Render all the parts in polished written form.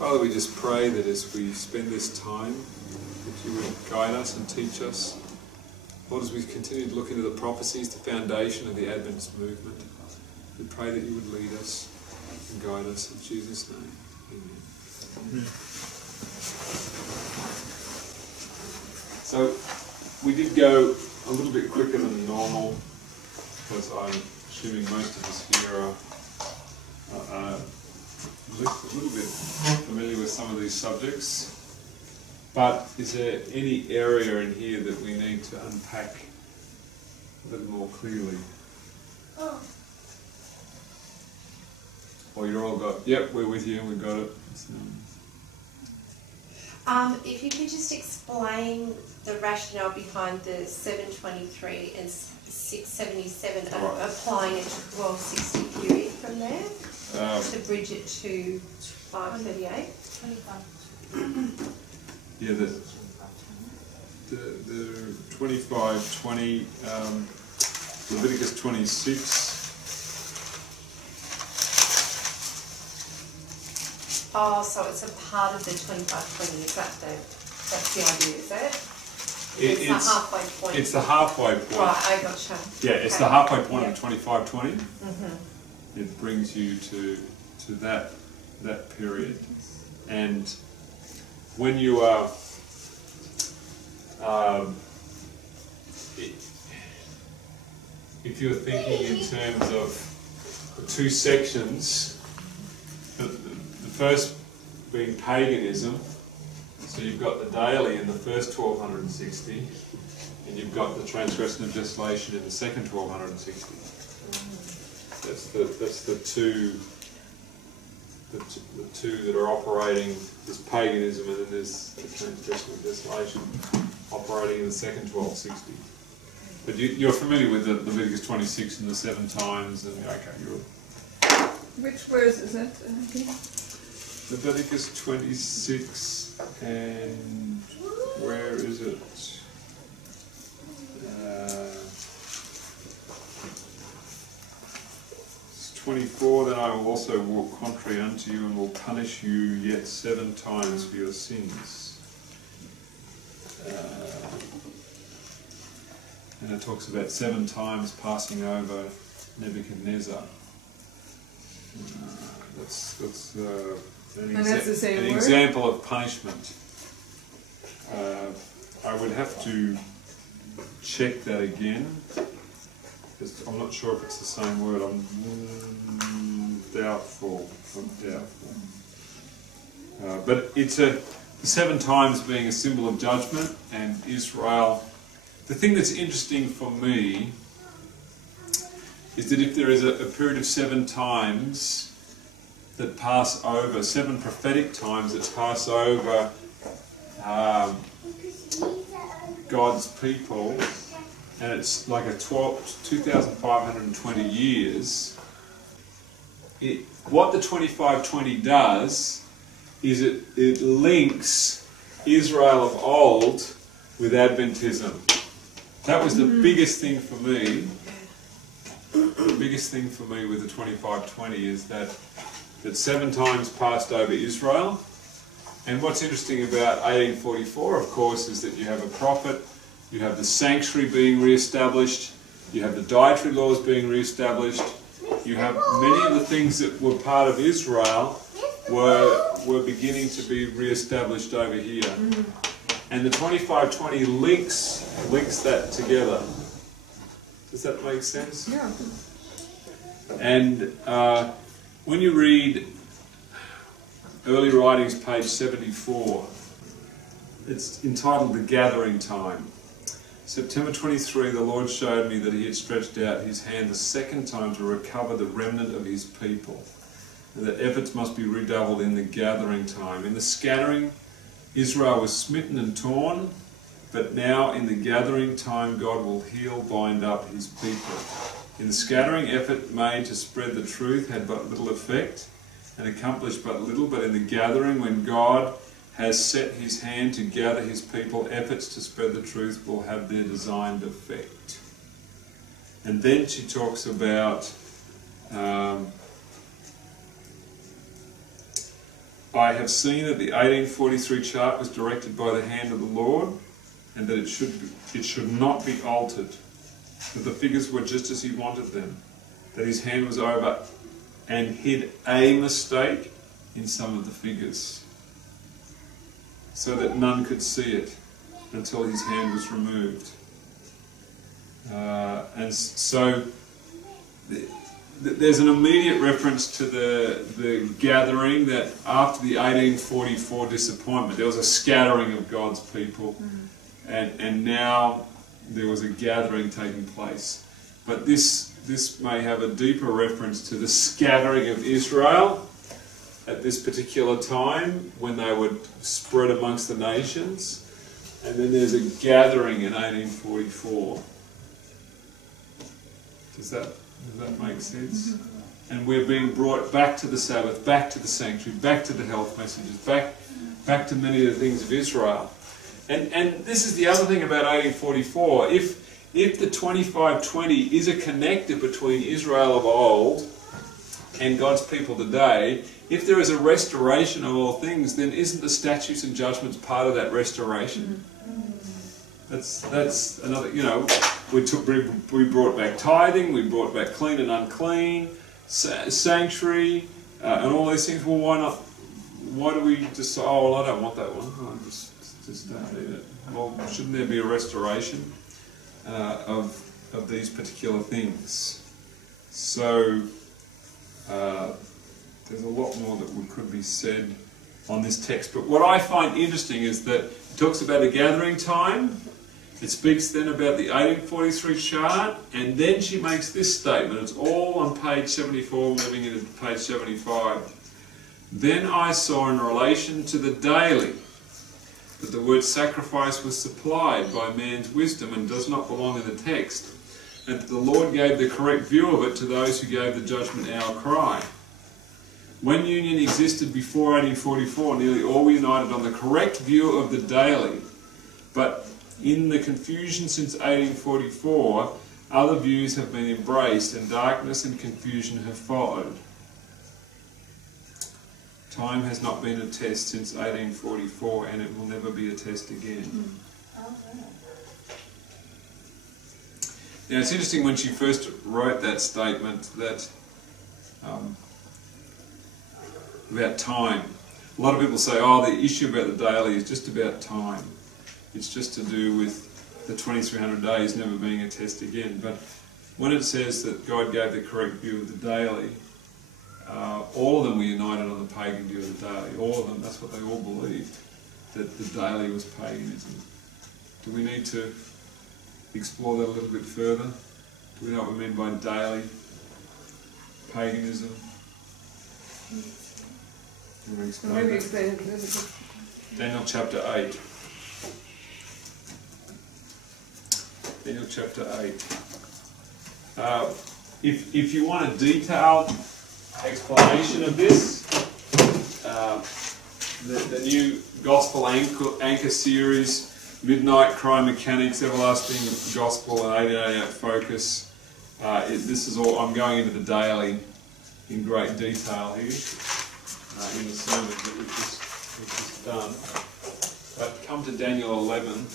Father, we just pray that as we spend this time, that you would guide us and teach us. Lord, as we continue to look into the prophecies, the foundation of the Adventist movement, we pray that you would lead us and guide us. In Jesus' name, amen. So, we did go a little bit quicker than normal, because I'm assuming most of us here are a little bit familiar with some of these subjects. But is there any area in here that we need to unpack a little more clearly? Or you're all got, yep, we're with you, we got it. If you could just explain the rationale behind the 723 and 677, right, applying it to 1260 period from there to bridge it to 538. 25. Yeah, the 25:20, Leviticus 26. Oh, so it's a part of the 25:20. Is that that's the idea, is it? It's the halfway point. It's the halfway point. Right, I gotcha. Yeah, it's the halfway point of 25:20. It brings you to that period. And when you are if you're thinking in terms of the two sections, the first being paganism, so you've got the daily in the first 1260, and you've got the transgression of desolation in the second 1260. That's the two that are operating. There's paganism, and then there's the transgression of desolation operating in the second 1260. But you're familiar with the Leviticus 26 and the 7 times, and okay, you're. Which verse is it? Leviticus 26, and where is it? 24, then I will also walk contrary unto you and will punish you yet 7 times for your sins. And it talks about 7 times passing over Nebuchadnezzar. That's an example of punishment. I would have to check that again. I'm not sure if it's the same word. I'm doubtful. But it's the 7 times being a symbol of judgment, and Israel. The thing that's interesting for me is that if there is a period of 7 times that pass over, 7 prophetic times that pass over God's people, and it's like 2,520 years, what the 25:20 does is it links Israel of old with Adventism. That was the biggest thing for me. The biggest thing for me with the 25:20 is that 7 times passed over Israel. And what's interesting about 1844, of course, is that you have a prophet, you have the sanctuary being re-established, you have the dietary laws being re-established, you have many of the things that were part of Israel were beginning to be re-established over here. And the 25:20 links that together. Does that make sense? Yeah. And when you read Early Writings, page 74, it's entitled The Gathering Time. September 23, the Lord showed me that he had stretched out his hand the second time to recover the remnant of his people, and that efforts must be redoubled in the gathering time. In the scattering, Israel was smitten and torn, but now in the gathering time God will heal, bind up his people. In the scattering, effort made to spread the truth had but little effect and accomplished but little, but in the gathering, when God has set his hand to gather his people, efforts to spread the truth will have their designed effect. And then she talks about I have seen that the 1843 chart was directed by the hand of the Lord, and that it should not be altered, that the figures were just as he wanted them, that his hand was over and hid a mistake in some of the figures, so that none could see it until his hand was removed. And so there's an immediate reference to the gathering, that after the 1844 disappointment there was a scattering of God's people, and now there was a gathering taking place. But this may have a deeper reference to the scattering of Israel at this particular time, when they were spread amongst the nations, and then there's a gathering in 1844. Does that make sense? And we're being brought back to the Sabbath, back to the sanctuary, back to the health messages, back to many of the things of Israel. And this is the other thing about 1844. If the 2520 is a connector between Israel of old and God's people today, if there is a restoration of all things, then isn't the statutes and judgments part of that restoration? That's another, we brought back tithing, we brought back clean and unclean, sanctuary, and all these things. Well, why not? Why do we just say, oh, well, I don't want that one, I just don't need it? Well, shouldn't there be a restoration of these particular things? So there's a lot more that could be said on this text. But what I find interesting is that it talks about a gathering time. It speaks then about the 1843 chart, and then she makes this statement. It's all on page 74, moving into page 75. Then I saw in relation to the daily that the word sacrifice was supplied by man's wisdom and does not belong in the text, and that the Lord gave the correct view of it to those who gave the judgment hour cry. When union existed before 1844, nearly all were united on the correct view of the daily, but in the confusion since 1844, other views have been embraced, and darkness and confusion have followed. Time has not been a test since 1844, and it will never be a test again. Now, it's interesting when she first wrote that statement that about time. A lot of people say, oh, the issue about the daily is just about time. It's just to do with the 2300 days never being a test again. But when it says that God gave the correct view of the daily, all of them were united on the pagan view of the daily. All of them, that's what they all believed, that the daily was paganism. Do we need to explore that a little bit further? Do we know what we mean by daily paganism? Maybe explain it a little bit. Daniel chapter 8. Daniel chapter 8. If you want a detailed explanation of this, the new Gospel Anchor series, Midnight Cry Mechanics, Everlasting Gospel, and 1888 Focus. This is all. I'm going into the daily in great detail here in the sermon that we've just done. But come to Daniel 11.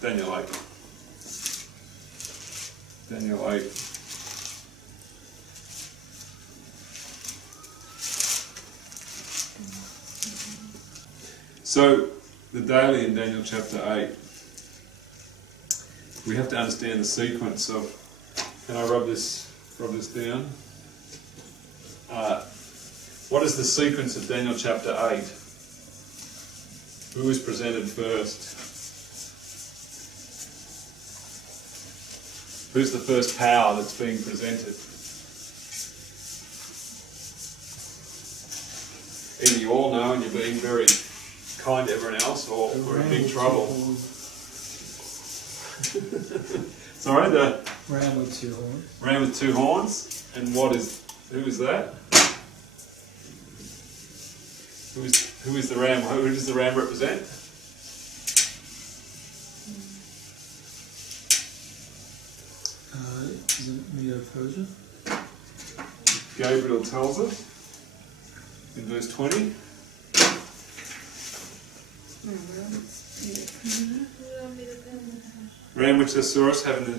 Daniel 8. Daniel 8. So, the daily in Daniel chapter 8, we have to understand the sequence of, can I rub this down? What is the sequence of Daniel chapter 8? Who is presented first? Who's the first power that's being presented? Either you all know and you're being very kind to everyone else, or we're in big trouble. Sorry, the ram with two horns. Ram with two horns. And who is that? Who is the ram? Who does the ram represent? Is it Medo Persia? Gabriel tells us. in verse 20. Ram which thou sawest having the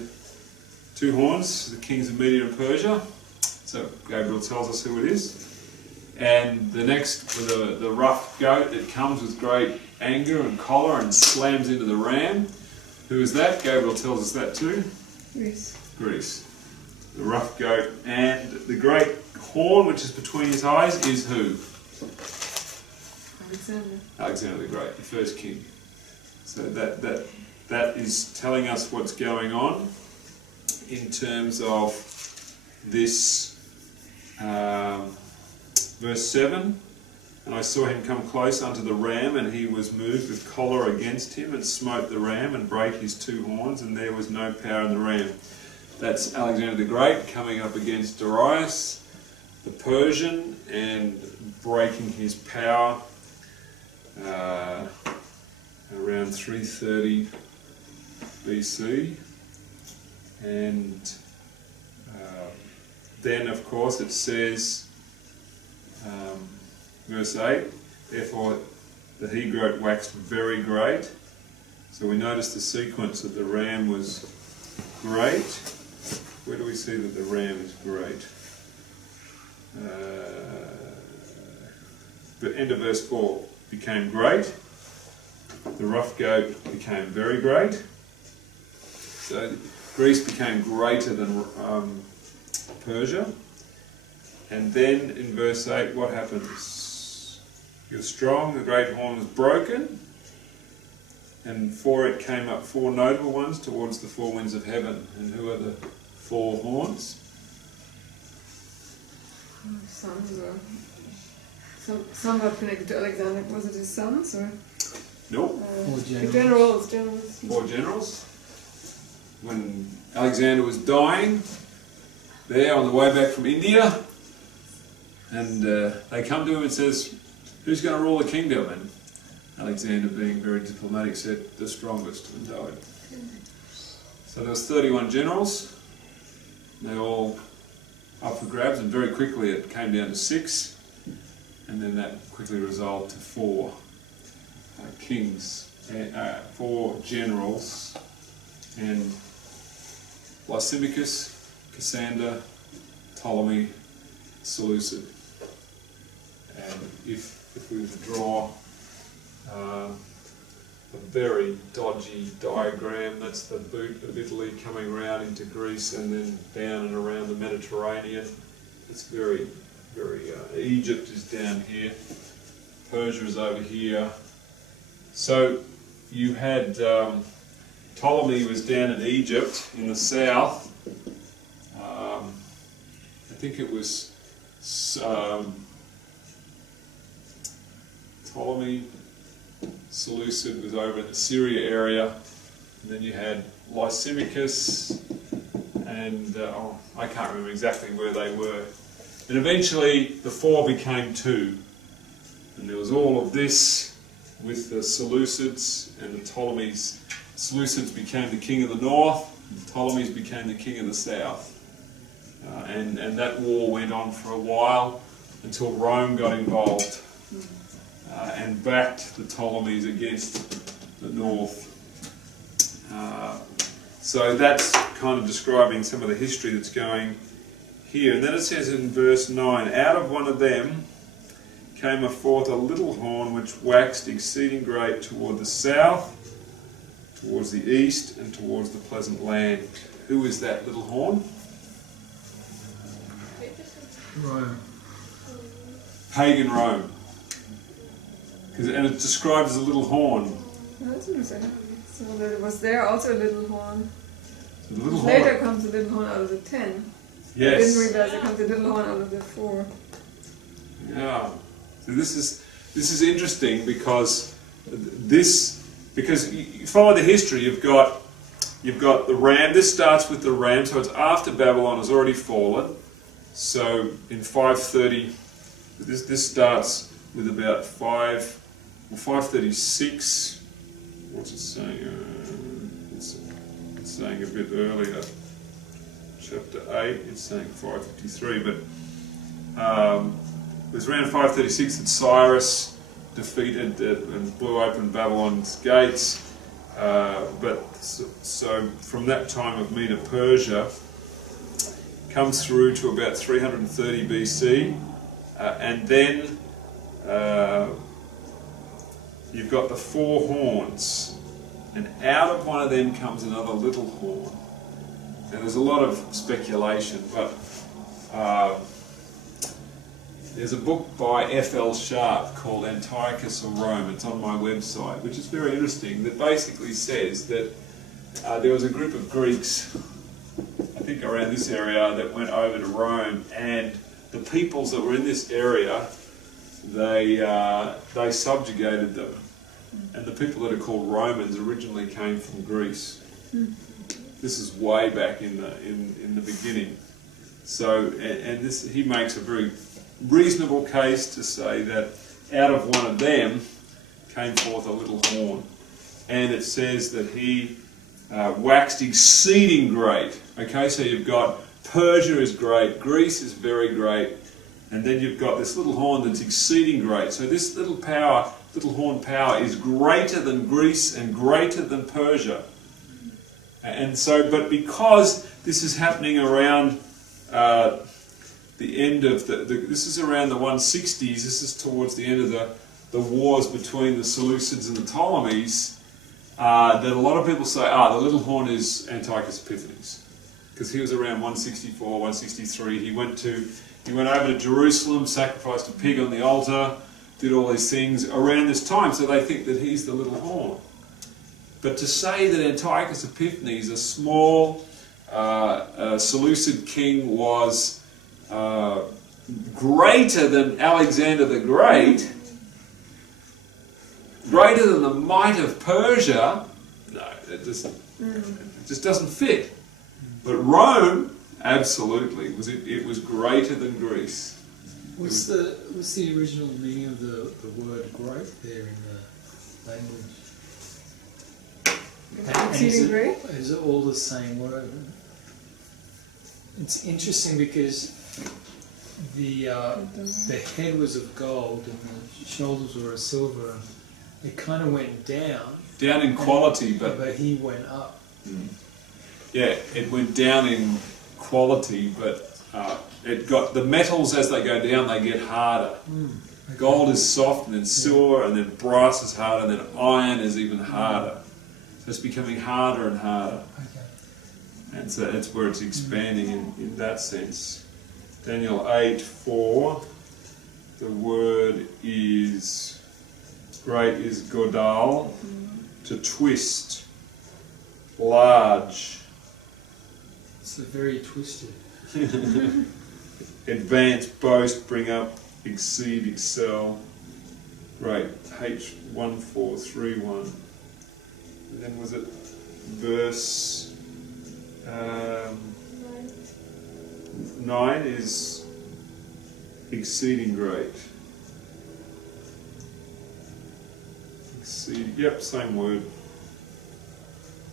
two horns, the kings of Media and Persia. So Gabriel tells us who it is. And the next, the rough goat that comes with great anger and choler and slams into the ram. Who is that? Gabriel tells us that too. Greece. The rough goat. And the great horn which is between his eyes is who? Alexander the Great, the first king. So that is telling us what's going on in terms of this verse 7. And I saw him come close unto the ram, and he was moved with choler against him, and smote the ram, and brake his two horns, and there was no power in the ram. That's Alexander the Great coming up against Darius, the Persian, and breaking his power around 330 BC. And then, of course, it says, verse 8, therefore the he-goat waxed very great. So we notice the sequence that the ram was great. Where do we see that the ram is great? The end of verse 4, became great. The rough goat became very great. So Greece became greater than Persia. And then in verse 8, what happens? He was strong, the great horn was broken, and for it came up four notable ones towards the four winds of heaven. And who are the four horns? Sons, or some are connected to Alexander. Was it his sons, or? Nope. Generals. Four generals. When Alexander was dying, there on the way back from India, and they come to him and says, who's going to rule the kingdom? And Alexander, being very diplomatic, said, the strongest, and died. So there was 31 generals. They all up for grabs, and very quickly it came down to 6, and then that quickly resolved to 4 kings, 4 generals, and Lysimachus, Cassander, Ptolemy, Seleucid. And if we were to draw a very dodgy diagram, that's the boot of Italy coming around into Greece and then down and around the Mediterranean. It's very, very, Egypt is down here, Persia is over here. So you had Ptolemy was down in Egypt in the south. I think it was Ptolemy, Seleucid was over in the Syria area, and then you had Lysimachus, and I can't remember exactly where they were. And eventually the 4 became 2, and there was all of this with the Seleucids and the Ptolemies. Seleucids became the king of the north, the Ptolemies became the king of the south. And that war went on for a while until Rome got involved and backed the Ptolemies against the north. So that's kind of describing some of the history that's going here. And then it says in verse 9, out of one of them came forth a little horn which waxed exceeding great toward the south, towards the east, and towards the pleasant land. Who is that little horn? Rome. Pagan Rome. And it's described as a little horn. That's interesting. So there was there also a little horn. So the little Later horn. comes a little horn out of the 10. Yes. I didn't realize there comes a little horn out of the 4. Yeah. So this is interesting because you follow the history. You've got the ram. This starts with the ram, so it's after Babylon has already fallen. So in 530, this starts with about 536. What's it saying? It's saying a bit earlier. Chapter 8. It's saying 553, but It was around 536 that Cyrus defeated and blew open Babylon's gates. So from that time of Medo-Persia comes through to about 330 BC, and then you've got the four horns, and out of one of them comes another little horn. And there's a lot of speculation, but there's a book by F.L. Sharp called Antiochus of Rome. It's on my website, which is very interesting, that basically says that there was a group of Greeks, I think around this area, that went over to Rome, and the peoples that were in this area, they subjugated them. And the people that are called Romans originally came from Greece. This is way back in the beginning. So, and this, he makes a very reasonable case to say that out of one of them came forth a little horn. And it says that he waxed exceeding great. Okay, so you've got Persia is great, Greece is very great, and then you've got this little horn that's exceeding great. So this little horn power is greater than Greece and greater than Persia. And so, but because this is happening around the end of this is around the 160s, this is towards the end of the wars between the Seleucids and the Ptolemies, that a lot of people say, the little horn is Antiochus Epiphanes, because he was around 164, 163. He went over to Jerusalem, sacrificed a pig on the altar, did all these things around this time, so they think that he's the little horn. But to say that Antiochus Epiphanes, a small Seleucid king, was greater than Alexander the Great, greater than the might of Persia, no, it just doesn't fit. But Rome, absolutely, it was greater than Greece. What's the original meaning of the word great there in the language? And is it all the same word? It's interesting because the head was of gold and the shoulders were of silver. It kind of went down. Down in quality, but he went up. Yeah, it went down in quality, but it got the metals as they go down, they get harder. Okay. Gold is soft, and then silver, and then brass is harder, and then iron is even harder. So it's becoming harder and harder. Okay. And so that's where it's expanding in that sense. Daniel 8:4, the word is great is godal, to twist, large. It's very twisted. Advance, boast, bring up, exceed, excel. Right, H1431. And then was it verse 9 is exceeding great. Exceed, yep, same word.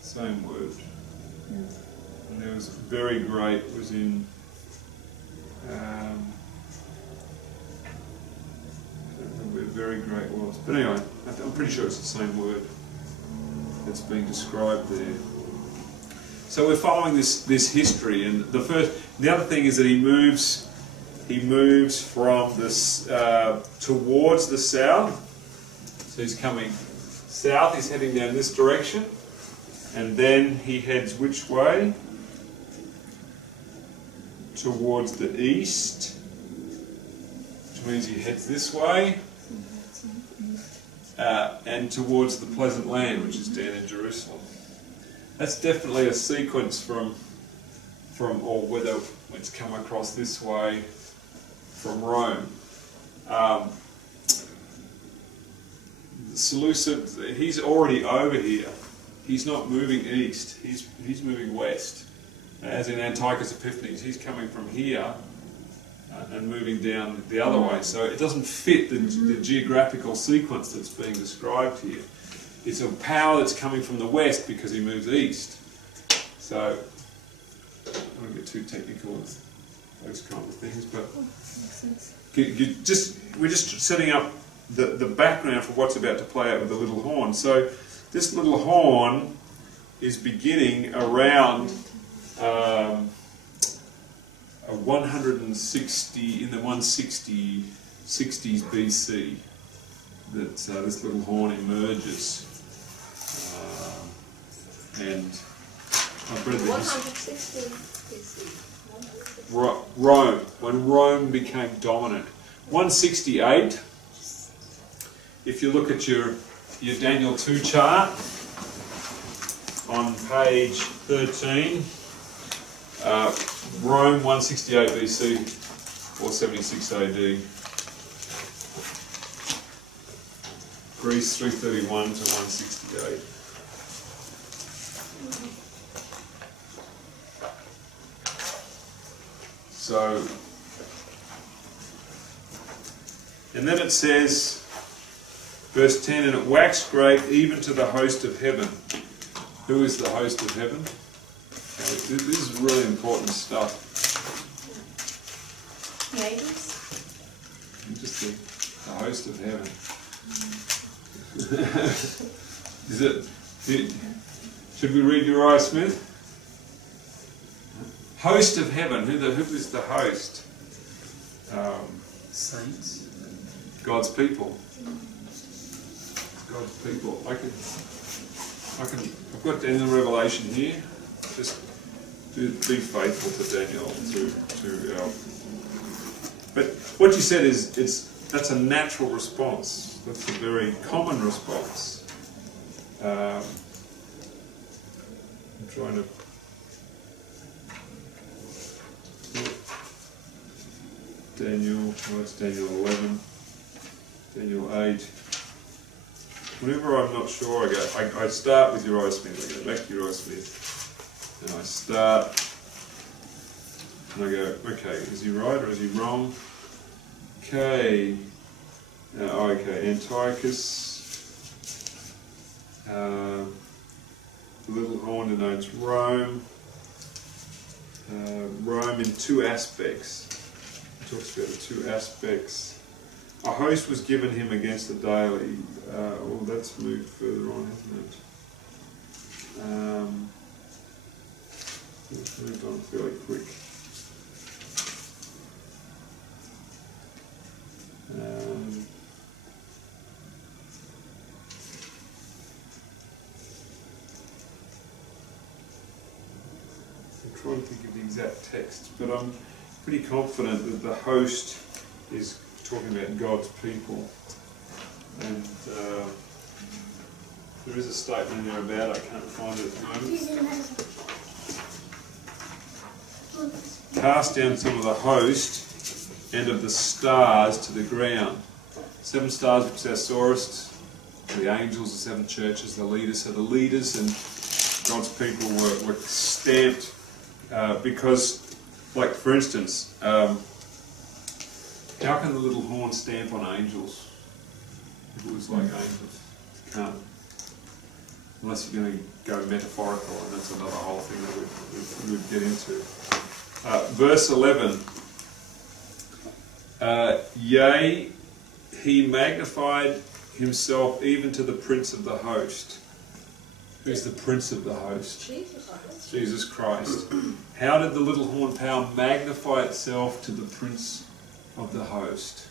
Same word. And there was very great was in I don't know where very great was. But anyway, I'm pretty sure it's the same word that's being described there. So we're following this history, and the other thing is that he moves from this towards the south. So he's coming south, he's heading down this direction, and then he heads which way? Towards the east, which means he heads this way, and towards the pleasant land, which is down in Jerusalem. That's definitely a sequence from or whether it's come across this way from Rome. Seleucid, he's already over here. He's not moving east. He's moving west. As in Antiochus Epiphanes, he's coming from here and moving down the other way. So it doesn't fit the geographical sequence that's being described here. It's a power that's coming from the west because he moves east. So I don't want to get too technical with those kind of things, but we're just setting up the background for what's about to play out with the little horn. So this little horn is beginning around 160 in the 160s BC. That this little horn emerges, and I've read that 160 BC. Rome, when Rome became dominant. 168, if you look at your Daniel 2 chart on page 13, Rome 168 BC, 476 AD. Greece 331 to 168. So, and then it says, verse 10, and it waxed great even to the host of heaven. Who is the host of heaven? This is really important stuff. The angels? Interesting. The host of heaven. Is it? Should we read Uriah Smith? Host of heaven. Who is the host? Saints. God's people. God's people. I've got Daniel Revelation here. Just be faithful to Daniel. But what you said is that's a natural response. That's a very common response. I'm trying to. Daniel, it's Daniel 11, Daniel 8. Whenever I'm not sure, I start with Uriah Smith. I go back to Uriah Smith, and I start, and I go, okay, is he right or is he wrong? Okay. Okay, Antiochus, the little horn denotes Rome. Rome in two aspects. It talks about the two aspects. A host was given him against the daily. Well, that's moved further on, hasn't it? It's moved on fairly quick. I'm trying to think of the exact text, but I'm pretty confident that the host is talking about God's people. And there is a statement there about it, I can't find it at the moment. Cast down some of the host and of the stars to the ground. 7 stars which thou sawest, the angels, the 7 churches, the leaders. So the leaders and God's people were stamped because, like for instance, how can the little horn stamp on angels? If it was like angels, it can't. Unless you're going to go metaphorical, and that's another whole thing that we would get into. Verse 11. Yea, he magnified himself even to the prince of the host. Who's the prince of the host? Jesus Christ. How did the little horn power magnify itself to the prince of the host?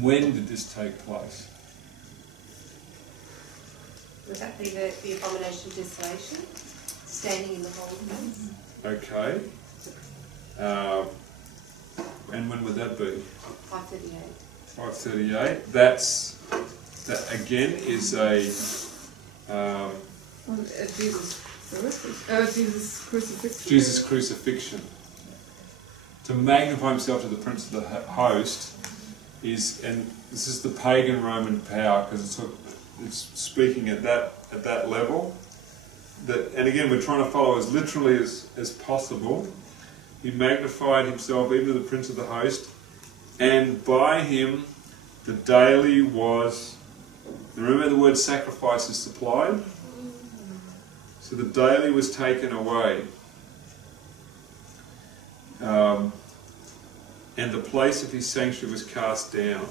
When did this take place? Would that be the abomination of desolation? Standing in the holy place? Okay. And when would that be? 538. 538. That again is a Jesus crucifixion. Jesus crucifixion. To magnify himself to the prince of the host is, and this is the pagan Roman power, because it's speaking at that level. And again, we're trying to follow as literally as possible. He magnified himself even to the prince of the host, and by him the daily was. Remember the word sacrifice is supplied? So the daily was taken away. and the place of his sanctuary was cast down.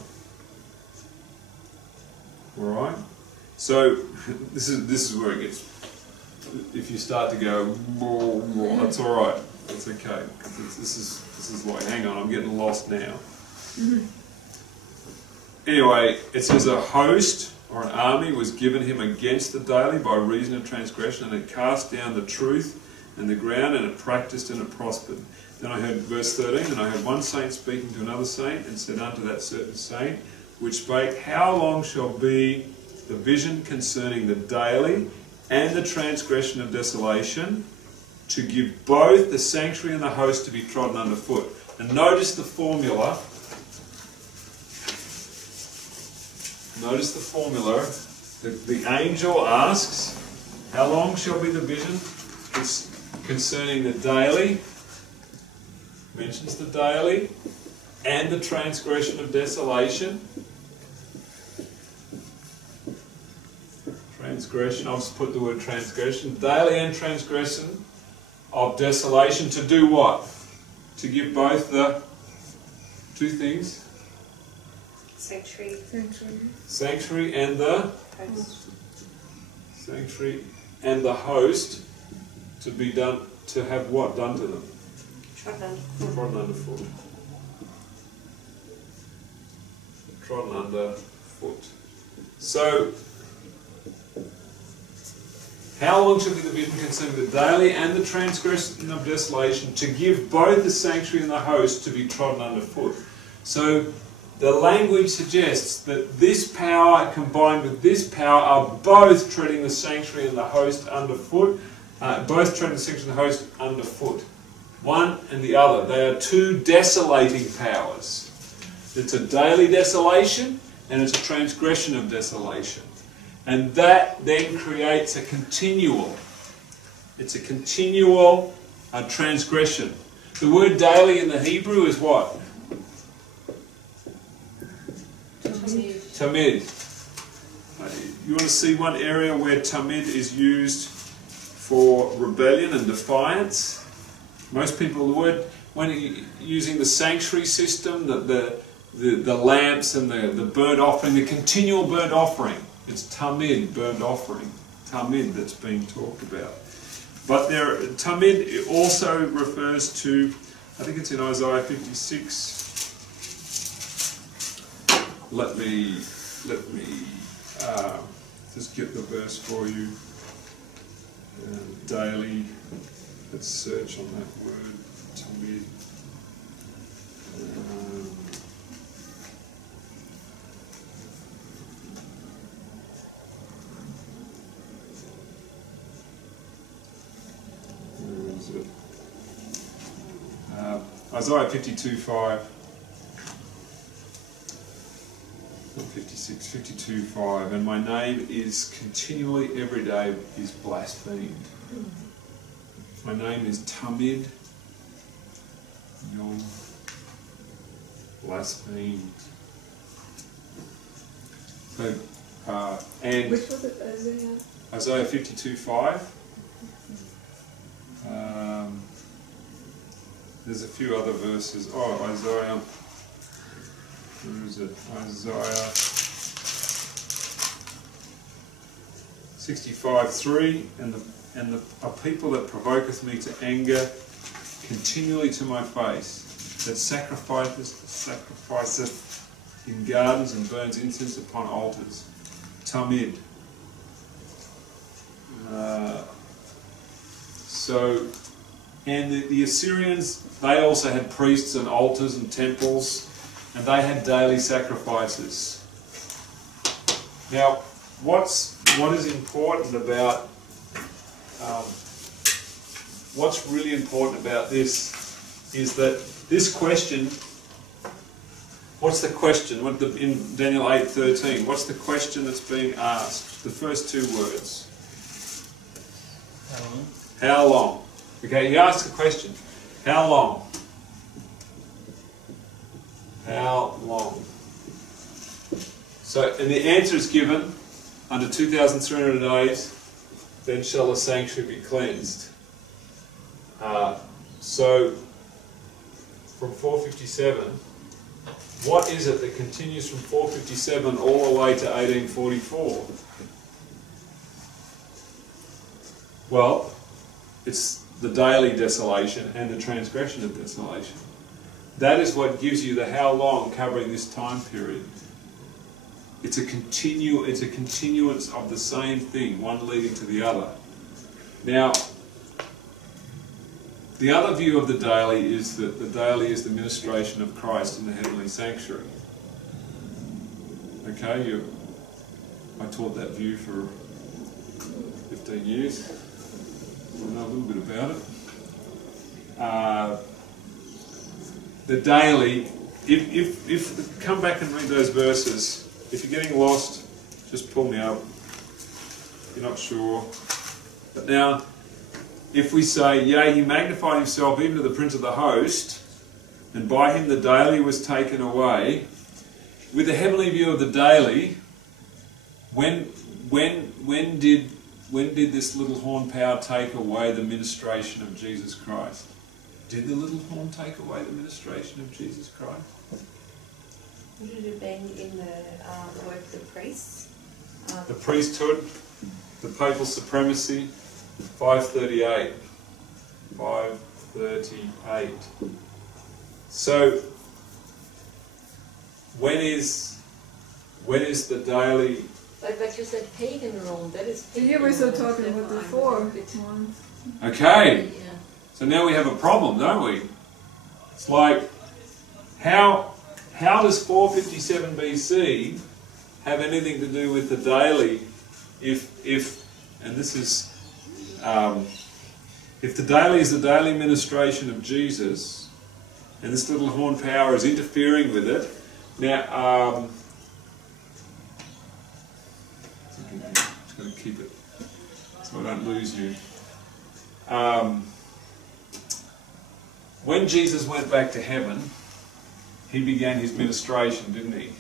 Alright? So, this is where it gets, if you start to go, that's alright, that's okay. This is like, hang on, I'm getting lost now. Anyway, it says a host or an army was given him against the daily by reason of transgression, and it cast down the truth and the ground, and it practiced and it prospered. Then I heard verse 13, and I heard one saint speaking to another saint, and said unto that certain saint, which spake, how long shall be the vision concerning the daily and the transgression of desolation, to give both the sanctuary and the host to be trodden under foot? And notice the formula. Notice the formula. The angel asks, how long shall be the vision concerning the daily? Mentions the daily and the transgression of desolation. Transgression, I'll just put the word transgression. Daily and transgression of desolation, to do what? To give both the two things. Sanctuary and the host. Sanctuary and the host to be done, to have what done to them? Trodden underfoot. Trodden underfoot. So, how long shall be the vision concerning the daily and the transgression of desolation, to give both the sanctuary and the host to be trodden underfoot? So, the language suggests that this power combined with this power are both treading the sanctuary and the host underfoot, both treading the sanctuary and the host underfoot. One and the other. They are two desolating powers. It's a daily desolation and it's a transgression of desolation. And that then creates a continual. It's a continual transgression. The word daily in the Hebrew is what? Tamid. You want to see one area where tamid is used for rebellion and defiance? Most people, the word, when using the sanctuary system, the lamps and the burnt offering, the continual burnt offering, it's tamid, burnt offering, tamid that's being talked about. But tamid also refers to, I think it's in Isaiah 56. Let me just get the verse for you. Daily. Let's search on that word. Tamid. Where is it? Isaiah 52:5. Not 56, 52:5. And my name is continually, every day, is blasphemed. My name is Tamid, Yom, blasphemed. So, and which was it, Isaiah? Isaiah 52:5. There's a few other verses. Oh, Isaiah. Where is it? Isaiah 65:3. And a people that provoketh me to anger continually to my face, that sacrificeth in gardens and burns incense upon altars. Tamid. And the Assyrians, they also had priests and altars and temples, and they had daily sacrifices. Now, what is important about what's really important about this is that this question, what's the question? In Daniel 8:13, what's the question that's being asked? The first two words. How long? Okay, he asks a question. How long? How long? So, and the answer is given, under 2,300 days, then shall the sanctuary be cleansed. So, from 457, what is it that continues from 457 all the way to 1844? Well, it's the daily desolation and the transgression of desolation. That is what gives you the how long covering this time period. It's a continuance of the same thing, one leading to the other. Now, the other view of the daily is that the daily is the ministration of Christ in the heavenly sanctuary. Okay, I taught that view for 15 years. I know a little bit about it. The daily, if come back and read those verses. If you're getting lost, just pull me up. If you're not sure. But now, if we say, yea, he magnified himself even to the prince of the host, and by him the daily was taken away. With the heavenly view of the daily, when did this little horn power take away the ministration of Jesus Christ? Did the little horn take away the ministration of Jesus Christ? Would it have been in the work of the priests? The priesthood, the papal supremacy, 538. 538. So, when is the daily? But you said pagan Rome, that is pagan. Here we're still Rome, talking about the four ones. Okay. Yeah. So now we have a problem, don't we? It's like, how does 457 BC have anything to do with the daily if the daily is the daily ministration of Jesus and this little horn power is interfering with it? Now, just going to keep it so I don't lose you. When Jesus went back to heaven, he began his ministration, didn't he?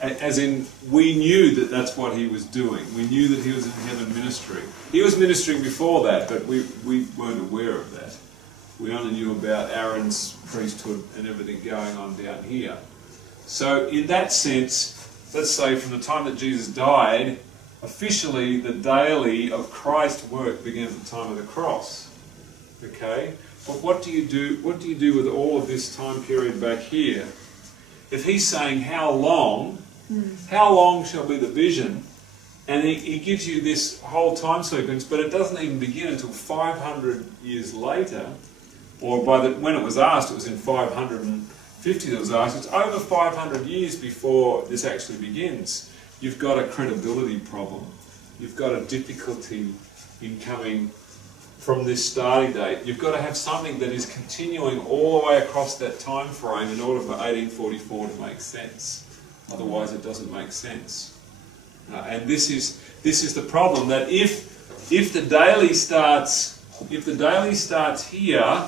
As in, we knew that that's what he was doing. We knew that he was in heaven ministry. He was ministering before that, but we weren't aware of that. We only knew about Aaron's priesthood and everything going on down here. So in that sense, let's say from the time that Jesus died, officially the daily of Christ's work began at the time of the cross. Okay? But what do you do with all of this time period back here? If he's saying how long shall be the vision, and he gives you this whole time sequence, but it doesn't even begin until 500 years later, or when it was asked, it was in 550 that it was asked. It's over 500 years before this actually begins. You've got a credibility problem. You've got a difficulty in coming from this starting date. You've got to have something that is continuing all the way across that time frame in order for 1844 to make sense. Otherwise, it doesn't make sense. And this is the problem, that if the daily starts here,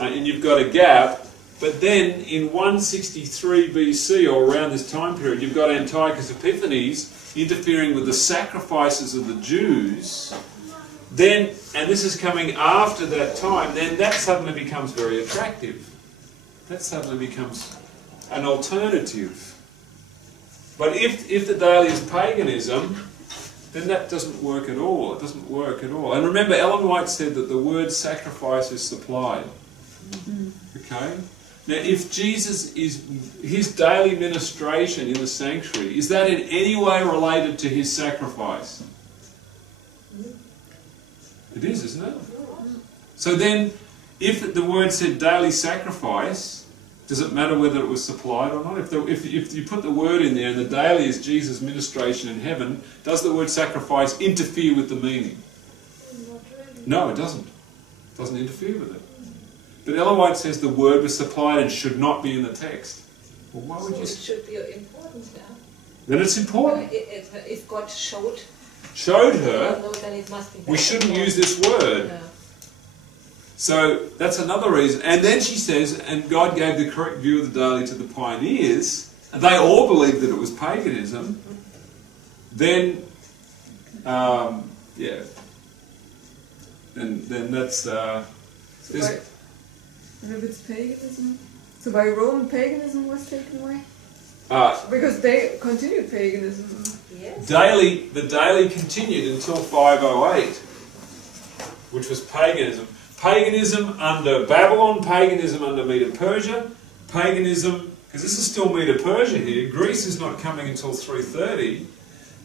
and you've got a gap, but then in 163 BC or around this time period, you've got Antiochus Epiphanes interfering with the sacrifices of the Jews. Then, and this is coming after that time, then that suddenly becomes very attractive. That suddenly becomes an alternative. But if the daily is paganism, then that doesn't work at all. It doesn't work at all. And remember, Ellen White said that the word sacrifice is supplied. Okay? Now, if Jesus is, his daily ministration in the sanctuary, is that in any way related to his sacrifice? It is, isn't it? So then, if the word said daily sacrifice, does it matter whether it was supplied or not? If you put the word in there and the daily is Jesus' ministration in heaven, does the word sacrifice interfere with the meaning? Not really. No, it doesn't. It doesn't interfere with it. But Ellen White says the word was supplied and should not be in the text. Well, why would So you? it should be important, yeah. Then it's important. If God showed Her, then it must be we shouldn't important. use this word. Yeah. So that's another reason. And then she says, and God gave the correct view of the daily to the pioneers, and they all believed that it was paganism. Then, then that's. And if it's paganism? So by Rome, paganism was taken away? Uh, Because they continued paganism. Yes. the daily continued until 508, which was paganism. Paganism under Babylon, paganism under Medo-Persia, paganism, because this is still Medo-Persia here, Greece is not coming until 330,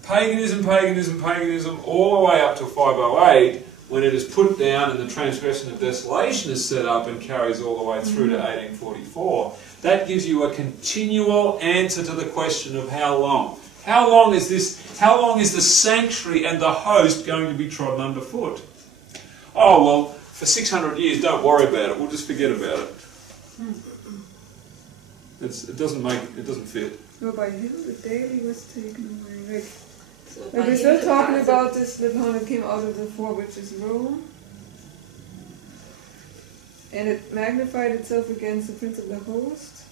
paganism, all the way up to 508, when it is put down and the Transgression of Desolation is set up and carries all the way through to 1844. That gives you a continual answer to the question of how long. How long is the sanctuary and the host going to be trodden underfoot? Oh, well, for 600 years, don't worry about it. We'll just forget about it. It doesn't fit. No, by him the daily was taken away. So Like by we're him still the talking Father- about this, the one that came out of the four, which is Rome. And it magnified itself against the prince of the host.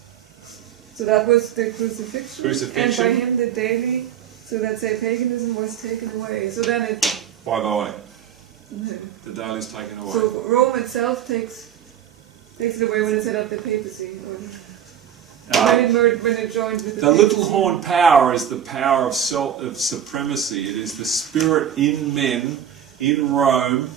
So that was the crucifixion. Crucifixion. And by him the daily, so that say paganism was taken away. So then it... 508. No. The daily's taken away. So Rome itself takes it away when it set up the papacy. Or when it joined with the The papacy. little horn power is the power of supremacy. It is the spirit in men, in Rome,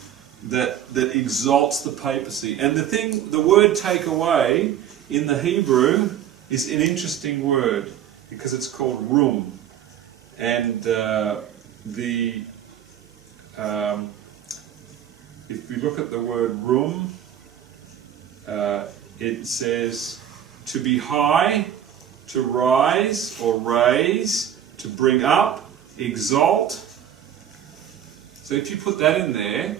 that exalts the papacy. And the word take away in the Hebrew is an interesting word because it's called rum. And if we look at the word rum, it says to be high, to rise or raise, to bring up, exalt. So if you put that in there,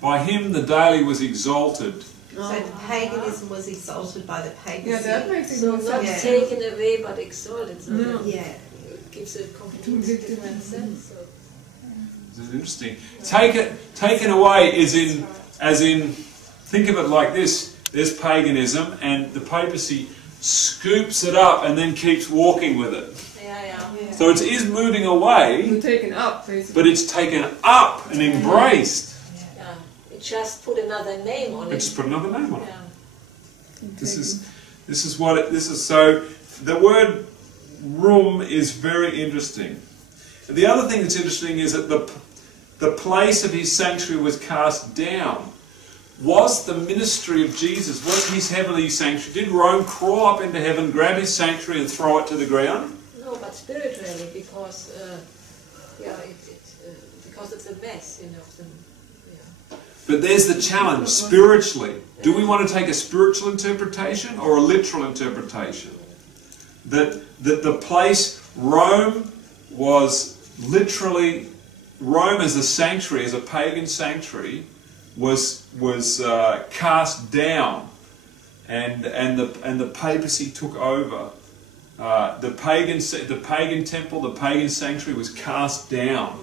by him the daily was exalted. So paganism was exalted by the papacy. Yeah, that makes it So more not sense. taken away but exalted. So No. that Yeah. it gives a completely different sense. So. This is interesting. Taken away is as in, think of it like this. There's paganism and the papacy scoops it up and then keeps walking with it. Yeah. So it is moving away, You're taken up, basically. but it's taken up and embraced. Yeah. It just put another name on I it. just put another name on it. Yeah. This is what it, this is. So the word room is very interesting. And the other thing that's interesting is that the place of his sanctuary was cast down. Was the ministry of Jesus, was his heavenly sanctuary, did Rome crawl up into heaven, grab his sanctuary and throw it to the ground? No, but spiritually, because because of the mess, But there's the challenge, spiritually. Do we want to take a spiritual interpretation or a literal interpretation? That the place, Rome was literally, Rome as a sanctuary, as a pagan sanctuary, was cast down, and the papacy took over. The pagan temple, the pagan sanctuary was cast down.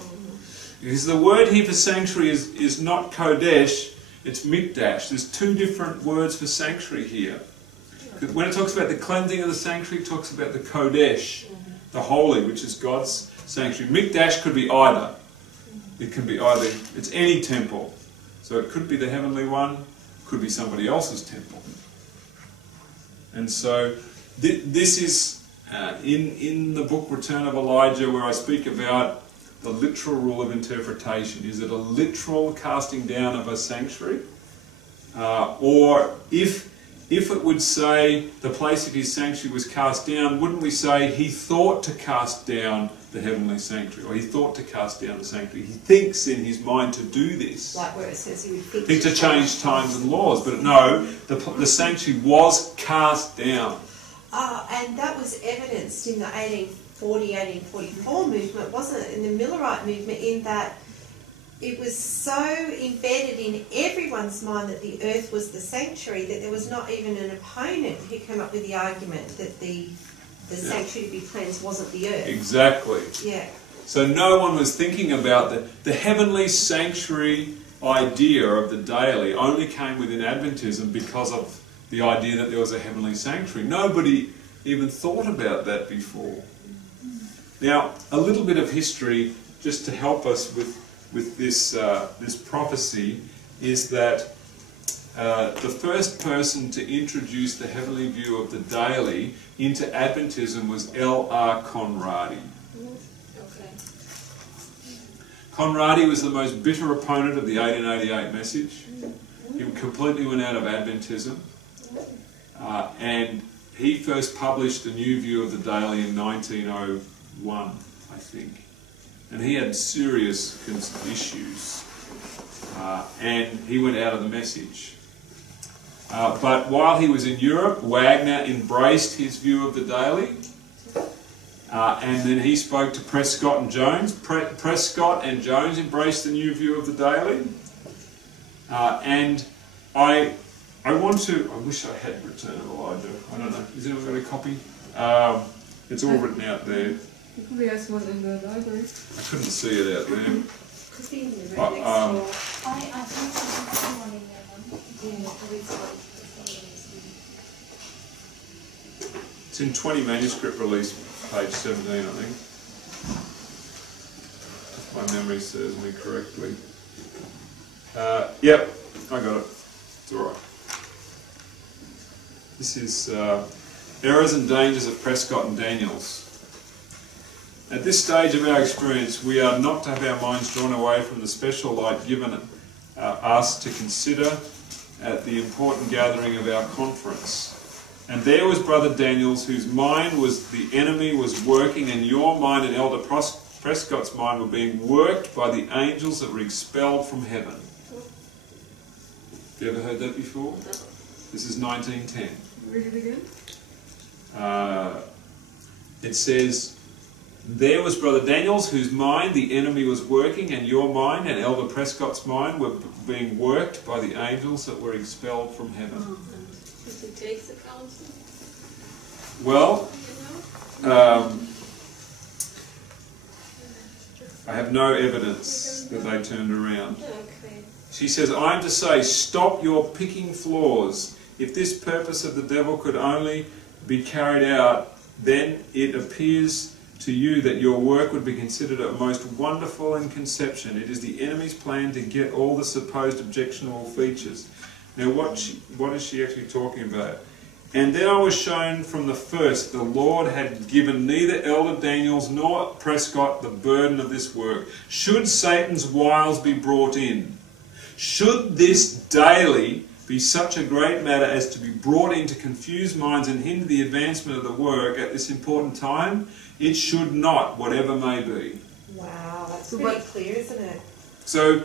Because the word here for sanctuary is not Kodesh, it's Mikdash. There's two different words for sanctuary here. When it talks about the cleansing of the sanctuary, it talks about the Kodesh, the holy, which is God's sanctuary. Mikdash could be either. It can be either, it's any temple. So it could be the heavenly one, could be somebody else's temple. And so this is in the book Return of Elijah, where I speak about the literal rule of interpretation. Is it a literal casting down of a sanctuary? Or if it would say the place of his sanctuary was cast down, wouldn't we say he thought to cast down the heavenly sanctuary, or he thought to cast down the sanctuary? He thinks in his mind to do this. Like where it says he would Think to change times and laws, but no, the sanctuary was cast down. And that was evidenced in the 1840-1844 movement, wasn't it? In the Millerite movement, in that it was so embedded in everyone's mind that the earth was the sanctuary that there was not even an opponent who came up with the argument that the sanctuary to be cleansed wasn't the earth. Exactly. Yeah. So no one was thinking about the heavenly sanctuary idea of the daily only came within Adventism because of the idea that there was a heavenly sanctuary. Nobody even thought about that before. Now, a little bit of history just to help us with this prophecy is that the first person to introduce the heavenly view of the daily into Adventism was L.R. Conradi. Okay. Conradi was the most bitter opponent of the 1888 message. He completely went out of Adventism. And he first published a new view of the daily in 1901, I think. And he had serious issues. And he went out of the message. But while he was in Europe, Wagner embraced his view of the daily. And then he spoke to Prescott and Jones. Prescott and Jones embraced the new view of the daily. And I wish I had Return of Elijah. I don't know. Has anyone got a copy? It's all written out there. You probably has one in the library. I couldn't see it out there. Could be in the room next door. I think there's one in there. Yeah, probably fine. It's in 20 manuscript release, page 17, I think. If my memory serves me correctly. Yep, I got it. It's alright. This is Errors and Dangers of Prescott and Daniels. At this stage of our experience, we are not to have our minds drawn away from the special light given us to consider at the important gathering of our conference. And there was Brother Daniels, whose mind was the enemy was working, and your mind and Elder Prescott's mind were being worked by the angels that were expelled from heaven. Have you ever heard that before? This is 1910. Read it again. It says, there was Brother Daniels, whose mind the enemy was working, and your mind and Elder Prescott's mind were being worked by the angels that were expelled from heaven. Did he take the counsel? Well, I have no evidence that they turned around. Okay. She says, I am to say, stop your picking flaws. If this purpose of the devil could only be carried out, then it appears to you that your work would be considered a most wonderful in conception. It is the enemy's plan to get all the supposed objectionable features. Now what is she actually talking about? And then I was shown from the first, the Lord had given neither Elder Daniels nor Prescott the burden of this work. Should Satan's wiles be brought in? Should this daily be such a great matter as to be brought in to confuse minds and hinder the advancement of the work at this important time? It should not, whatever may be. Wow, that's pretty clear, isn't it? So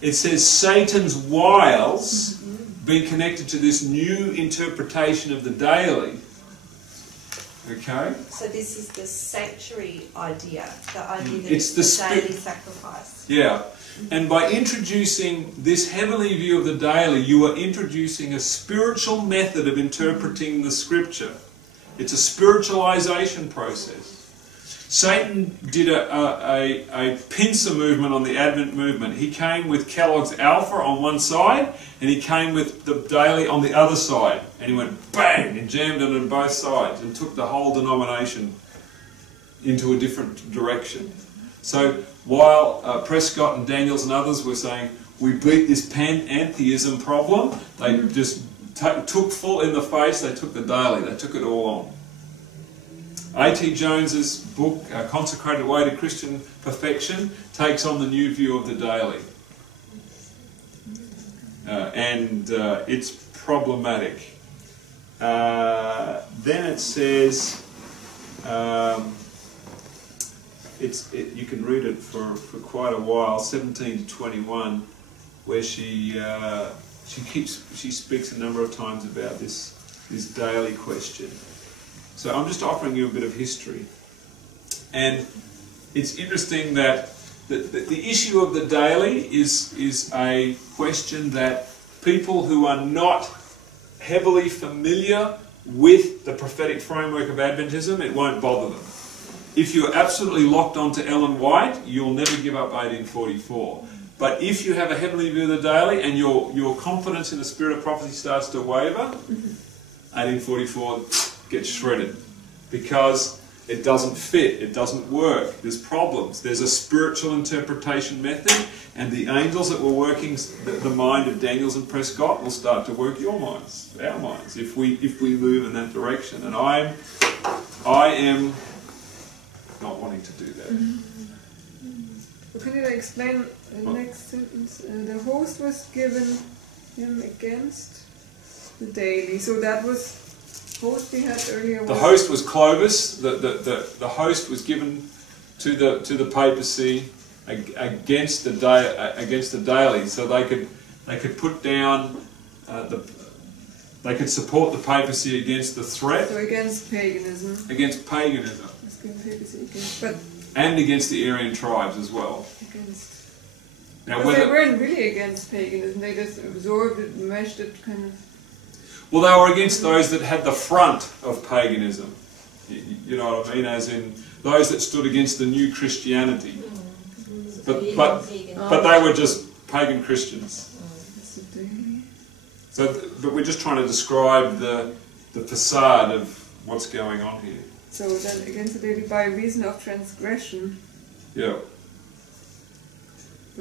it says Satan's wiles being connected to this new interpretation of the daily. Okay? So this is the sanctuary idea, the idea that It's it's the the daily sacrifice. Yeah. And by introducing this heavenly view of the daily, you are introducing a spiritual method of interpreting the scripture. It's a spiritualization process. Satan did a pincer movement on the Advent movement. He came with Kellogg's Alpha on one side, and he came with the daily on the other side. And he went bang and jammed it on both sides and took the whole denomination into a different direction. So while Prescott and Daniels and others were saying, we beat this pantheism problem, they just took full in the face, they took the daily, they took it all on. A.T. Jones's book, Consecrated Way to Christian Perfection, takes on the new view of the daily. And it's problematic. Then it says, you can read it for quite a while, 17 to 21, where she speaks a number of times about this daily question. So I'm just offering you a bit of history. And it's interesting that the issue of the daily is a question that people who are not heavily familiar with the prophetic framework of Adventism, it won't bother them. If you're absolutely locked onto Ellen White, you'll never give up 1844. But if you have a heavenly view of the daily and your confidence in the spirit of prophecy starts to waver, 1844 gets shredded. Because it doesn't fit, it doesn't work, there's problems. There's a spiritual interpretation method, and the angels that were working the mind of Daniels and Prescott will start to work your minds, our minds, if we move in that direction. And I am not wanting to do that. Well, can you explain the next sentence? The host was given him against the daily. So that was host we had earlier. The host was Clovis. The host was given to the papacy against the daily, so they could put down they could support the papacy against the threat. So against paganism. Against paganism. And against the Aryan tribes as well. Now, but they weren't really against paganism. They just absorbed it, meshed it, kind of. Well, they were against those that had the front of paganism. You know what I mean? As in those that stood against the new Christianity. But they were just pagan Christians. So, but we're just trying to describe the facade of what's going on here. So then against the daily by reason of transgression. Yeah.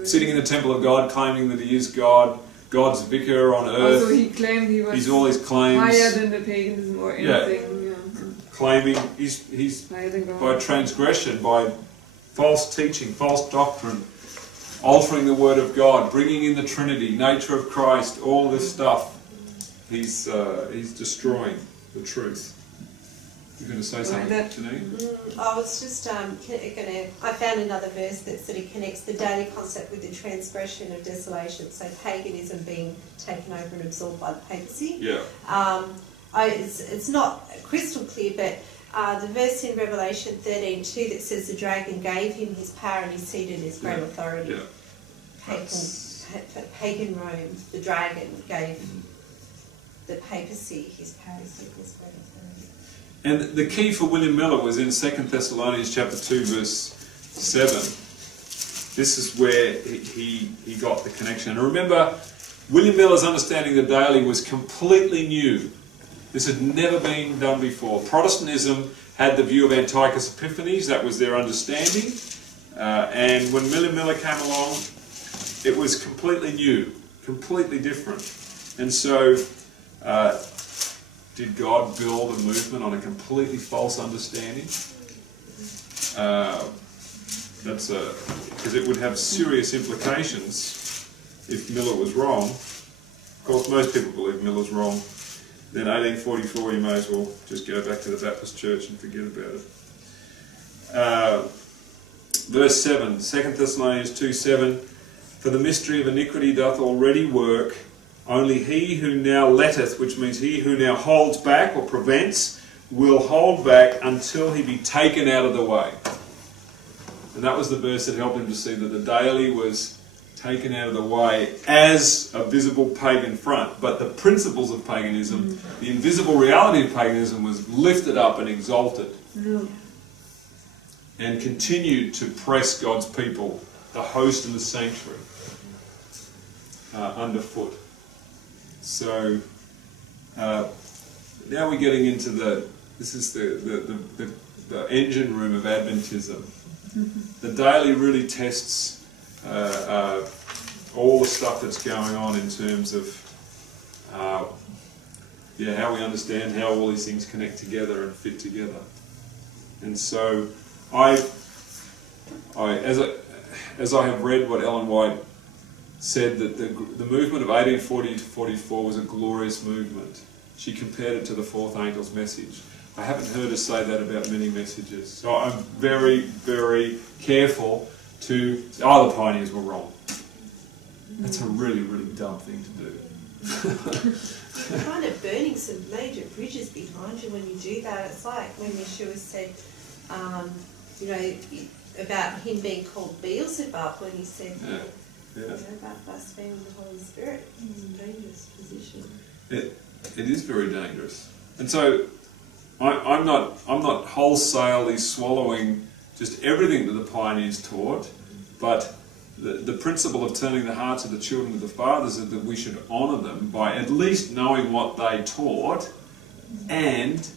Sitting in the temple of God, claiming that he is God, God's vicar on earth. Also he claimed he was he's all his claims. Higher than the paganism or anything. Yeah. Claiming he's by transgression, by false teaching, false doctrine, altering the word of God, bringing in the Trinity, nature of Christ, all this stuff. He's destroying the truth. You're going to say something, Janine? I was just I found another verse that sort of connects the daily concept with the transgression of desolation. So paganism being taken over and absorbed by the papacy. Yeah. It's not crystal clear, but the verse in Revelation 13:2 that says the dragon gave him his power and he seated his great authority. Yeah. Pagan Rome, the dragon gave the papacy his power and seated his great authority. And the key for William Miller was in 2 Thessalonians chapter 2 verse 7. This is where he got the connection. And remember, William Miller's understanding of the daily was completely new. This had never been done before. Protestantism had the view of Antiochus Epiphanes, that was their understanding. And when William Miller came along, it was completely new, completely different. And so, did God build a movement on a completely false understanding? Because it would have serious implications if Miller was wrong. Of course, most people believe Miller's wrong. Then 1844, you may as well just go back to the Baptist Church and forget about it. Verse 7, 2 Thessalonians 2:7, for the mystery of iniquity doth already work. Only he who now letteth, which means he who now holds back or prevents, will hold back until he be taken out of the way. And that was the verse that helped him to see that the daily was taken out of the way as a visible pagan front. But the principles of paganism, the invisible reality of paganism, was lifted up and exalted. And continued to press God's people, the host and the sanctuary, underfoot. So now we're getting into this is the engine room of Adventism. The daily really tests all the stuff that's going on in terms of how we understand how all these things connect together and fit together. And so as I have read what Ellen White said, that the movement of 1840 to 44 was a glorious movement. She compared it to the fourth angel's message. I haven't heard her say that about many messages. So I'm very, very careful to... the pioneers were wrong. That's a really, really dumb thing to do. You're kind of burning some major bridges behind you when you do that. It's like when Yeshua said, about him being called Beelzebub, when he said... about blaspheming the Holy Spirit. It's a dangerous position. It is very dangerous. And so I'm not wholesalely swallowing just everything that the pioneers taught, but the principle of turning the hearts of the children to the fathers is that we should honour them by at least knowing what they taught and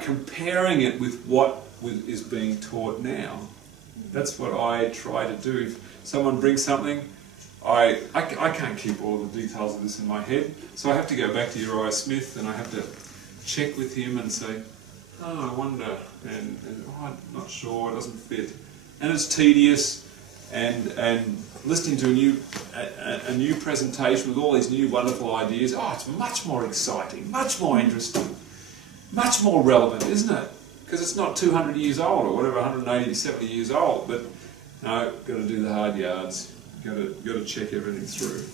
comparing it with what is being taught now. That's what I try to do. If someone brings something, I can't keep all of the details of this in my head, so I have to go back to Uriah Smith and I have to check with him and say, oh, I wonder, and oh, I'm not sure, it doesn't fit. And it's tedious, and listening to a new presentation with all these new wonderful ideas, oh, it's much more exciting, much more interesting, much more relevant, isn't it? Because it's not 200 years old or whatever, 180, 70 years old, but no, got to do the hard yards, got to check everything through.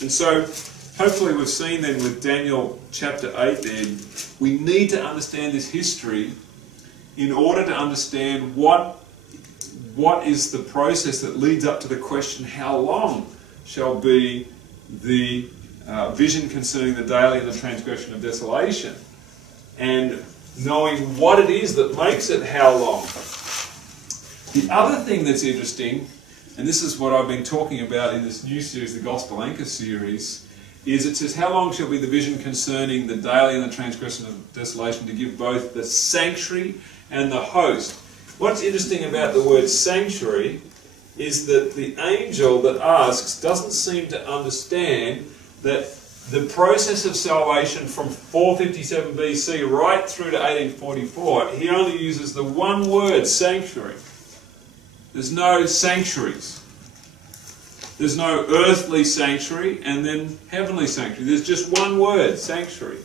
And so, hopefully we've seen then with Daniel chapter 8 then, we need to understand this history in order to understand what is the process that leads up to the question, how long shall be the vision concerning the daily and the transgression of desolation? And knowing what it is that makes it how long. The other thing that's interesting, and this is what I've been talking about in this new series, the Gospel Anchor series, is it says, how long shall be the vision concerning the daily and the transgression of desolation, to give both the sanctuary and the host. What's interesting about the word sanctuary is that the angel that asks doesn't seem to understand that the process of salvation from 457 BC right through to 1844, he only uses the one word, sanctuary. There's no sanctuaries. There's no earthly sanctuary and then heavenly sanctuary. There's just one word, sanctuary.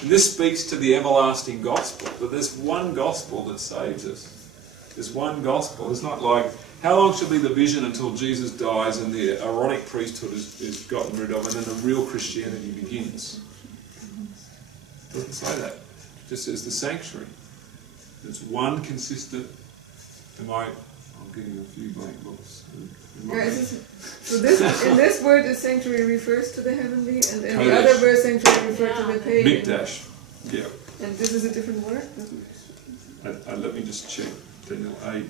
And this speaks to the everlasting gospel, that there's one gospel that saves us. There's one gospel. It's not like, how long shall be the vision until Jesus dies and the Aaronic priesthood is gotten rid of and then the real Christianity begins? It doesn't say that. It just says the sanctuary. There's one consistent... I'm getting a few blank books. So in this word, the sanctuary refers to the heavenly, and in the other word, sanctuary refers to the pagan. Mikdash, yeah. And this is a different word? Let me just check. Daniel 8. I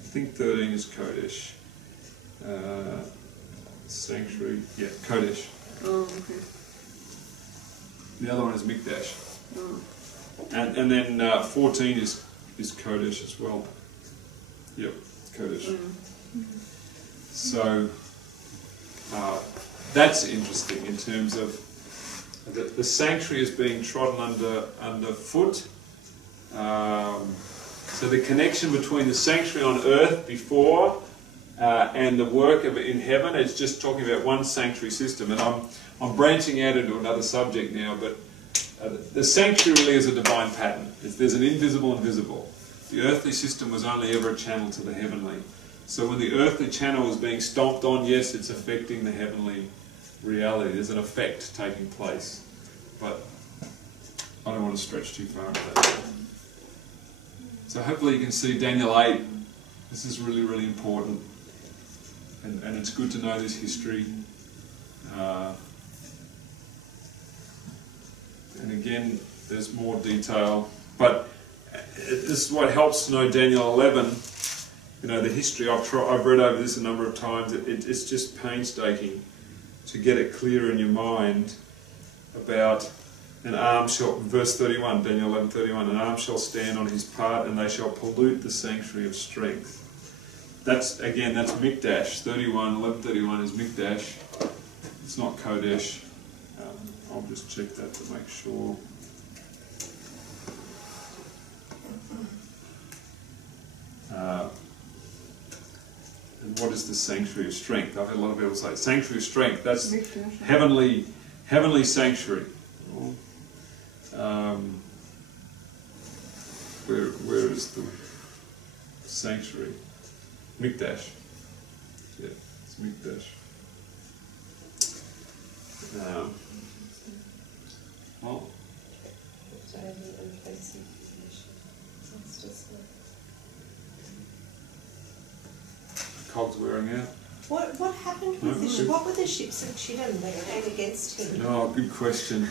think 13 is Kodesh. Sanctuary, yeah, Kodesh. Oh, okay. The other one is Mikdash. Oh. And then 14 is Kodesh as well. Yep, Kodesh. So that's interesting in terms of the sanctuary is being trodden underfoot. So the connection between the sanctuary on earth before and the work of it in heaven, it's just talking about one sanctuary system. And I'm branching out into another subject now, but the sanctuary really is a divine pattern. There's an invisible and visible. The earthly system was only ever a channel to the heavenly. So when the earthly channel is being stomped on, yes, it's affecting the heavenly reality. There's an effect taking place. But I don't want to stretch too far into that. So hopefully you can see Daniel 8. This is really, really important. And it's good to know this history. And again, there's more detail. But this is what helps to know Daniel 11. You know, the history, I've read over this a number of times. It's just painstaking to get it clear in your mind about an arm shall, verse 31, Daniel 11:31, an arm shall stand on his part and they shall pollute the sanctuary of strength. That's Mikdash. 11:31 is Mikdash. It's not Kodesh. I'll just check that to make sure. And what is the sanctuary of strength? I've had a lot of people say sanctuary of strength. That's heavenly sanctuary. Where is the sanctuary? Mikdash. Yeah, it's Mikdash. Well. Cog's wearing out. What happened with the ship? What were the ships of Chittim that came against him? Oh, good question.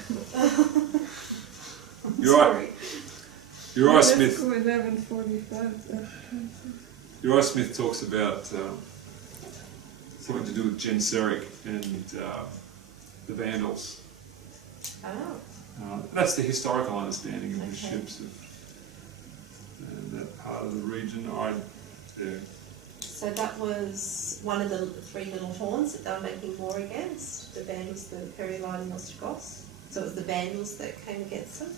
Uriah Smith. 11:45. Uriah Smith talks about something to do with Genseric and the Vandals. Oh. That's the historical understanding of the ships. and that part of the region. Yeah. So that was one of the three little horns that they were making war against, the Vandals, the Periline and Ostrogoths. So it was the Vandals that came against them?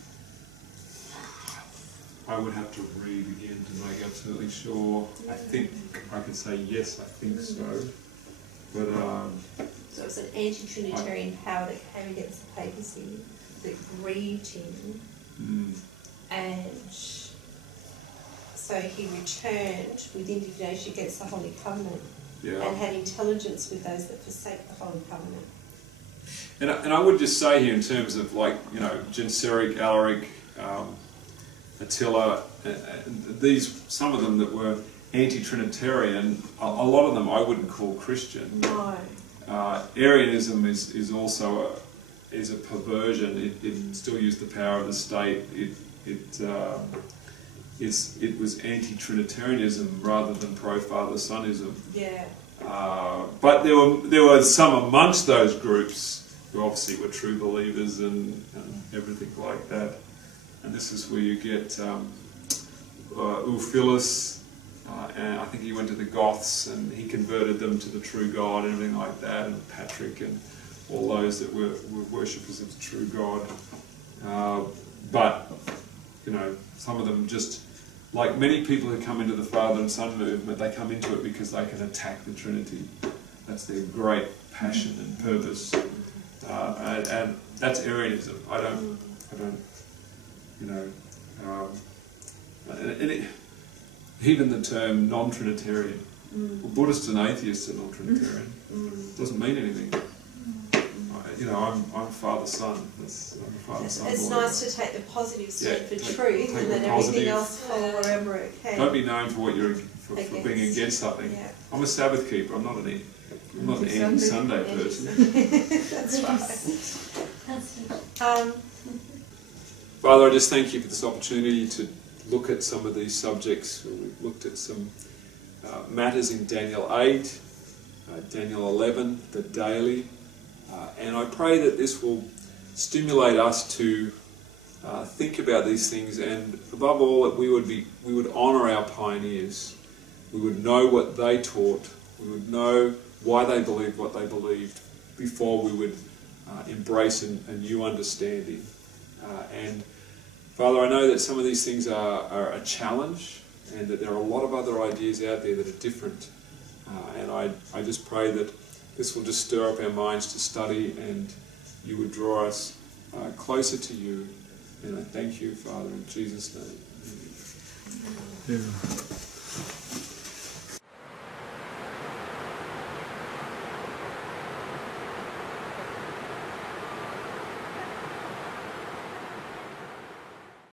I would have to read again to make absolutely sure. I think I could say yes, I think so. But so it was an anti-Trinitarian power that came against the papacy that grieved him, and so he returned with indignation against the Holy Covenant, and had intelligence with those that forsake the Holy Covenant. And I would just say here, in terms of, like, you know, Genseric, Alaric, Attila, some of them that were anti-Trinitarian, a lot of them I wouldn't call Christian. No. Arianism is also a perversion. It still used the power of the state. It was anti-Trinitarianism rather than pro-Father-Sonism. Yeah. But there were some amongst those groups who obviously were true believers and everything like that. And this is where you get Ulfilas, and I think he went to the Goths and he converted them to the true God and everything like that, and Patrick and all those that were worshippers of the true God. But, you know, some of them just, like many people who come into the Father and Son movement, they come into it because they can attack the Trinity. That's their great passion and purpose. And that's Arianism. I don't, you know, even the term non-Trinitarian. Well, Buddhists and atheists are non-Trinitarian. Doesn't mean anything. You know, I'm father-son. It's nice to take the positive stand for truth, and then everything else fall wherever it can. Don't be known for what you're for being against something. Yeah. I'm a Sabbath keeper. I'm not an anti-Sunday person. That's right. Father, I just thank you for this opportunity to look at some of these subjects. We've looked at some matters in Daniel 8, Daniel 11, the daily, and I pray that this will stimulate us to think about these things, and above all that we would honour our pioneers. We would know what they taught. We would know why they believed what they believed before we would embrace a new understanding. And Father, I know that some of these things are a challenge, and that there are a lot of other ideas out there that are different. And I just pray that this will just stir up our minds to study, and you would draw us closer to you. And I thank you, Father, in Jesus' name. Amen.